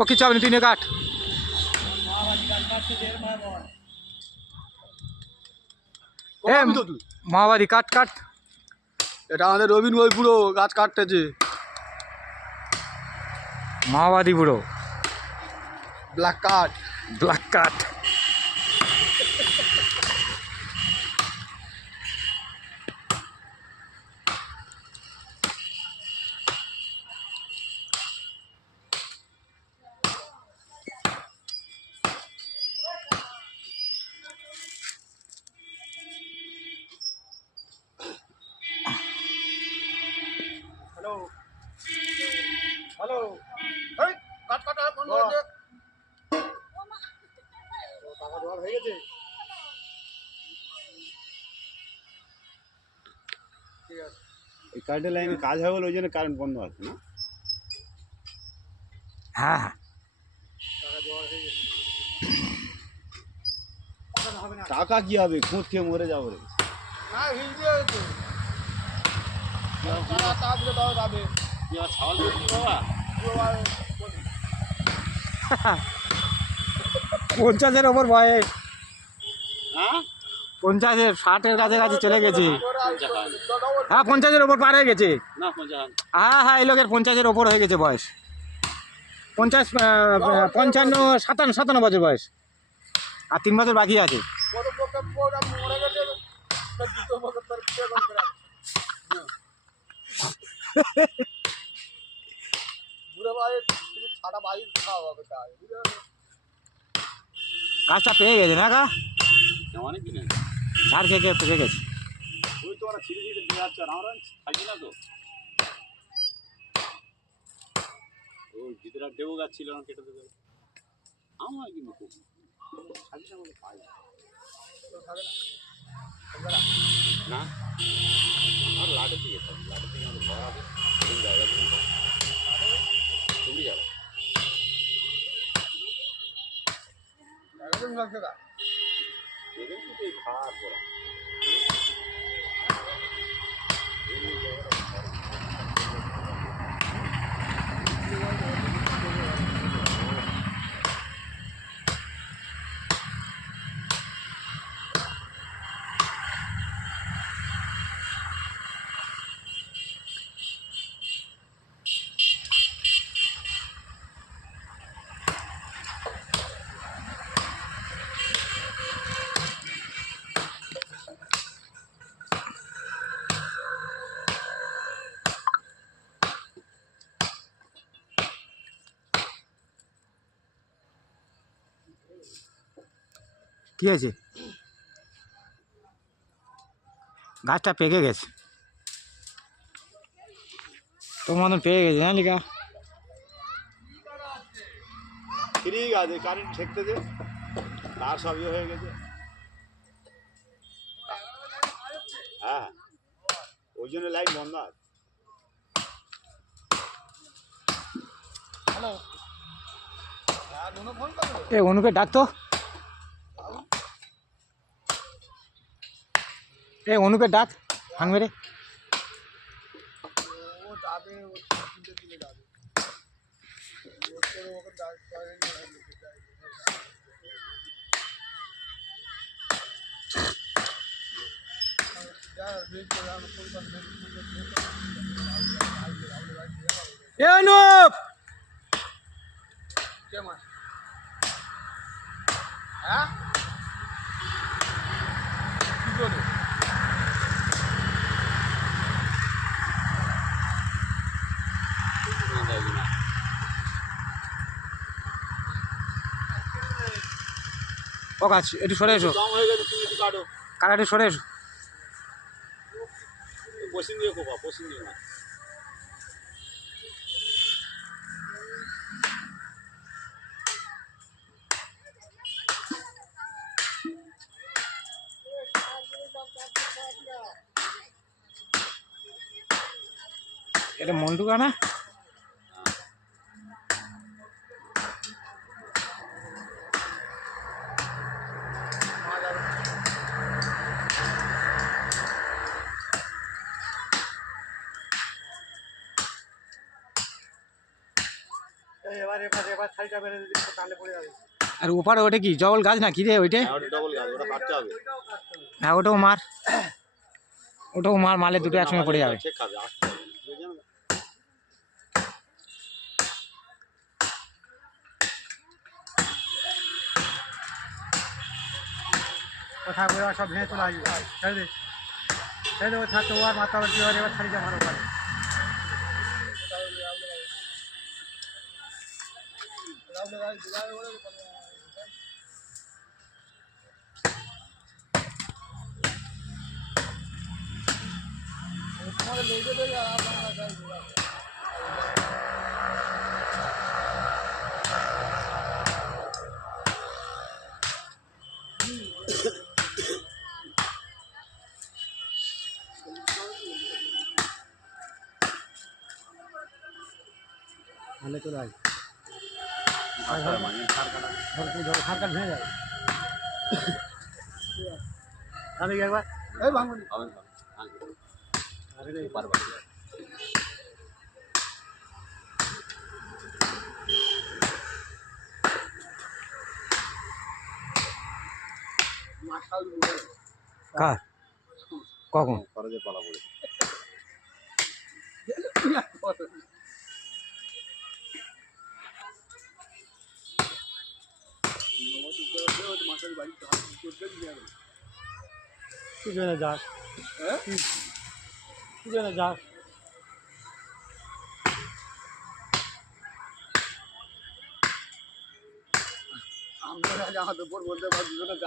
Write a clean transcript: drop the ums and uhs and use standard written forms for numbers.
ও কিছু হবে না, তুই নে কাট। মাওবাদী কাট কাট। এটা আমাদের রবিন ভাই পুরো গাছ কাটতেছে। মাওবাদী বুড়ো ব্ল্যাক কাট। ব্ল্যাক কাট। হ্যালো হ্যালো, এই কাট কাট বন্ধ করে দে। টাকা দেওয়ার হয়ে গেছে। ঠিক আছে, এই কারেন্টের লাইনে কাজ হবে বলে ওই জন্য কারেন্ট বন্ধ আছে না। হ্যাঁ হ্যাঁ, টাকা দেওয়ার হয়ে গেছে। টাকা কি হবে, খুঁত খেয়ে মরে যাবো রে। না হিলছে তো টাকা তাড়াতাড়ি দাও যাবে। ছাগল বাবা 50-এর ওপর বয়স। হ্যাঁ 50-এর 60-এর কাছাকাছি চলে গেছে। হ্যাঁ 50-এর ওপর পার হয়ে গেছে। না 50 হ্যাঁ হ্যাঁ, এই লোকের 50-এর ওপর হয়ে গেছে বয়স। 50, 55, 57 বছর বয়স, আর 3 বছর বাকি আছে। গাছটা পেয়ে গেছে না গা, অনেক দিন ঝাড় খেয়ে খেয়ে পেকে গেছে। ওই তো ওরা ছিঁড়ে ছিঁড়ে দিয়ে যাচ্ছে, আর আমরা থাকি না তো। ওই ভিতরে ডেবো গাছ ছিল না, কেটে দেবে আমার কিন্তু ছাগিটা আমাকে পাই না। আর লাটে দিয়ে যেতাম, লাটে থেকে আমাদের ঘর আছে, কোন জায়গা তুমি যাবে দেখেন তো এই খাওয়ার পড়া কি আছে, গাছটা পেকে গেছে। তোর মতন পেয়ে গেছে না লিখা। ঠিক আছে, কারেন্ট ঠেকতে দে, তার সব ইয়ে হয়ে গেছে। হ্যাঁ ওই জন্য লাইট বন্ধ আছে। হ্যালো, এ অনুকে ডাকতো, এ অনুকে ডাক ভাঙ মেরে। ও যাবে, ও 3-4 দিলে যাবে। এ অনুপ, হ্যাঁ কি করে ও গাছ একটু সরে এসো, কম হয়ে গেছে, তুমি একটু কাটো। কারা একটু সরে এসো। পশ্চিম দিয়ে কোপা, পশ্চিম দিয়ে না। এটা মন্টু গানা। আর ওপারে ওটা কি জবল গাছ না কি রে ওইটা? ডবল গাছ, ওটা কাটতে হবে। হ্যাঁ ওটাও মার, ওটাও মার, মারলে দুটো একসঙ্গে পড়ে যাবে। ঠিক আছে, আসতে হবে, বুঝলেন না? কোথায় বই সব ভেঙে চলে আসবে, ছেড়ে দে ছেড়ে দেবো, থাকতে ও আর মাথা কি এবার ছাড়ি যা ভালো পারে। ভালো চলে আসবে, আসতে হবে, মানে সার কাটা। ধর খারকার ভেঙে যাবে। তাহলে কি একবার এই ভাঙুন হবে না, ভাঙবে। পারবা। কার কখন? খরচে পালা পড়ে। কি জন্য যাস, কি জন্য যাস? আমরা আমাদের বলতে পারছি না।